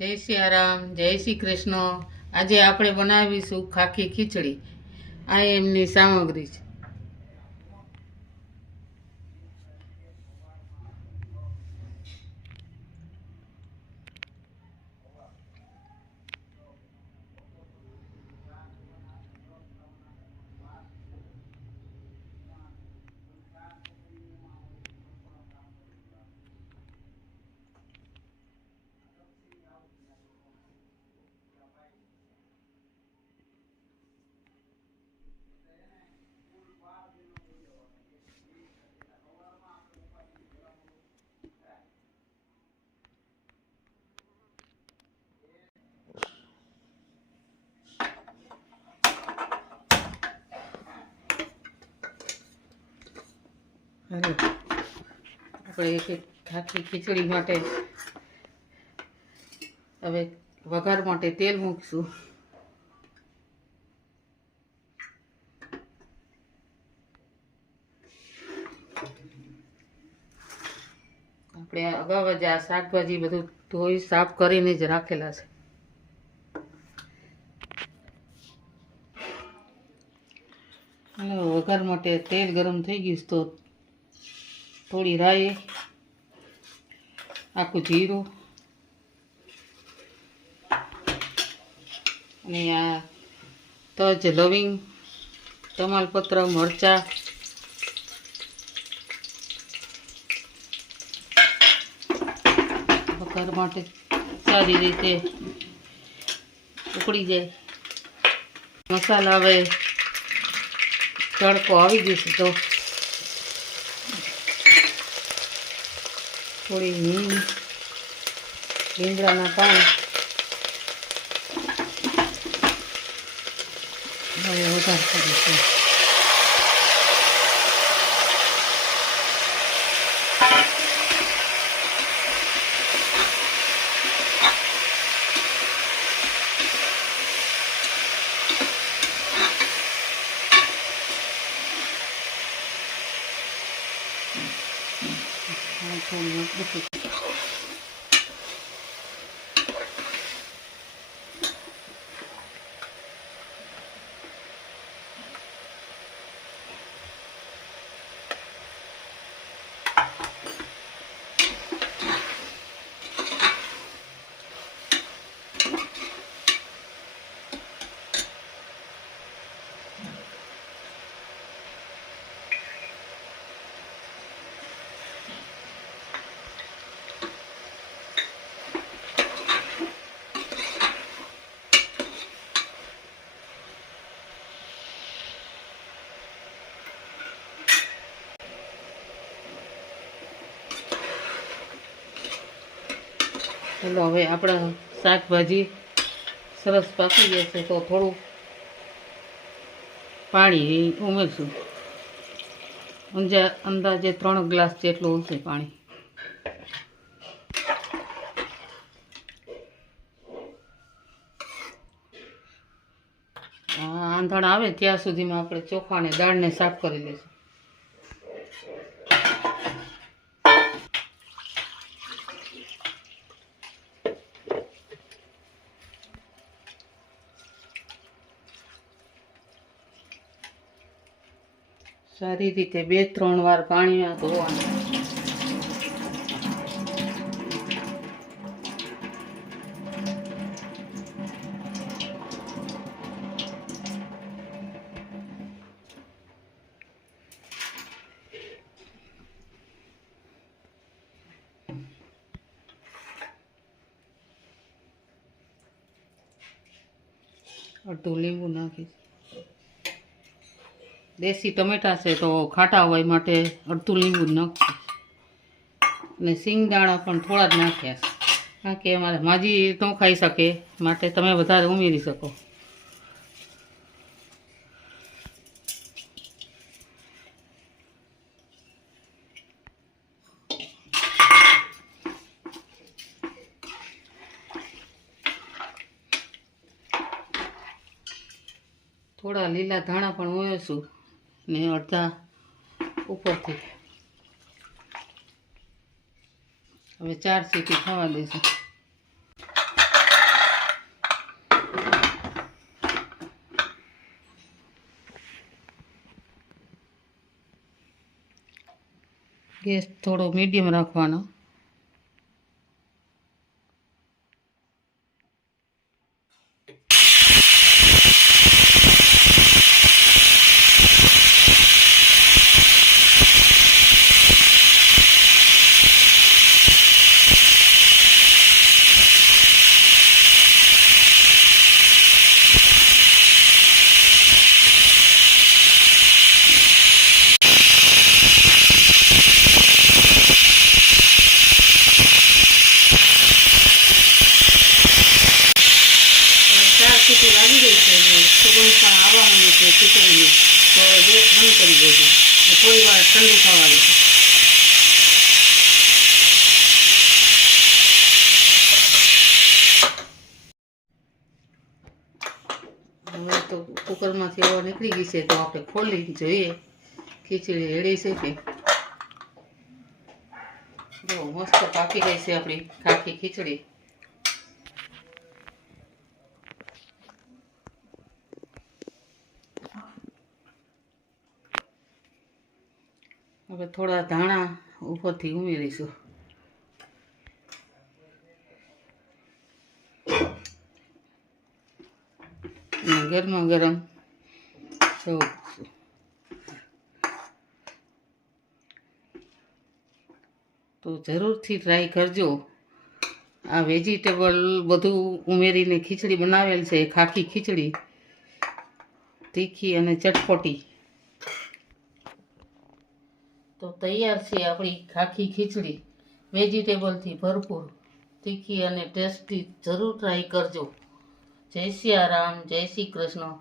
જય સિયારામ જય શ્રી કૃષ્ણ. આજે આપણે બનાવીશું ખાખી ખીચડી. આ એમની સામગ્રી છે. હાલો આપણે એક એક ખાખી ખીચડી માટે હવે વઘાર માટે તેલ મૂકીશું. આપણે અગાઉ જ આ શાકભાજી બધું ધોઈ સાફ કરીને જ રાખેલા છે. વઘાર માટે તેલ ગરમ થઈ ગયું તો થોડી રાઈ, આખું જીરું અને આ તજ લવિંગ, તમાલપત્ર, મરચાં, વઘાર માટે સારી રીતે ઉકળી જાય. મસાલા હવે તડકો આવી જશે તો થોડી હિંગ લીમડાના પાન. હવે વધારે કરીશું. હા, થોડી ચલો હવે આપણા શાકભાજી સરસ પાકી જશે તો થોડું પાણી ઉમેરશું. અંજા, અંદાજે ત્રણ ગ્લાસ જેટલું હશે પાણી. આંધણ આવે ત્યાં સુધીમાં આપણે ચોખાને, દાળને સાફ કરી લઈશું. સારી રીતે બે ત્રણ વાર પાણીમાં ધોવાનું. અડધું લીંબુ નાખીશ. દેશી ટમેટા છે તો ખાટા હોય માટે અડધું લીંબુ જ નાખશું. અને સિંગદાણા પણ થોડા જ નાખ્યા છે. કારણ કે અમારે માજી ન ખાઈ શકે માટે તમે વધારે ઉમેરી શકો. થોડા લીલા ધાણા પણ ઉમેરશું. ને અડધા ઉપરથી. હવે ચાર સીટી થવા દઈશું ગેસ થોડો મીડિયમ રાખવાનો. ચાર સીટી લાગી ગઈ છે અને સુગંધ પણ આવવા માંડી છે ખીચડીની તો ગેસ બંધ કરી દેજો અને થોડી વાર ઠંડુ થવા દેજો હવે તો કુકરમાંથી હવા નીકળી ગઈ છે તો આપણે ખોલી જોઈએ. ખીચડી રેડી છે કે? જો, મસ્ત પાકી ગઈ છે આપણી ખાખી ખીચડી. હવે થોડા ધાણા ઉપરથી ઉમેરીશું. ગરમા ગરમ સર્વ તો જરૂરથી ટ્રાય કરજો. આ વેજીટેબલ બધું ઉમેરીને ખીચડી બનાવેલ છે, ખાખી ખીચડી, તીખી અને ચટપટી. તો તૈયાર છે આપણી ખાખી ખીચડી. વેજીટેબલથી ભરપૂર, તીખી અને ટેસ્ટી જરૂર ટ્રાય કરજો. જય સિયા રામ જય શ્રી કૃષ્ણ.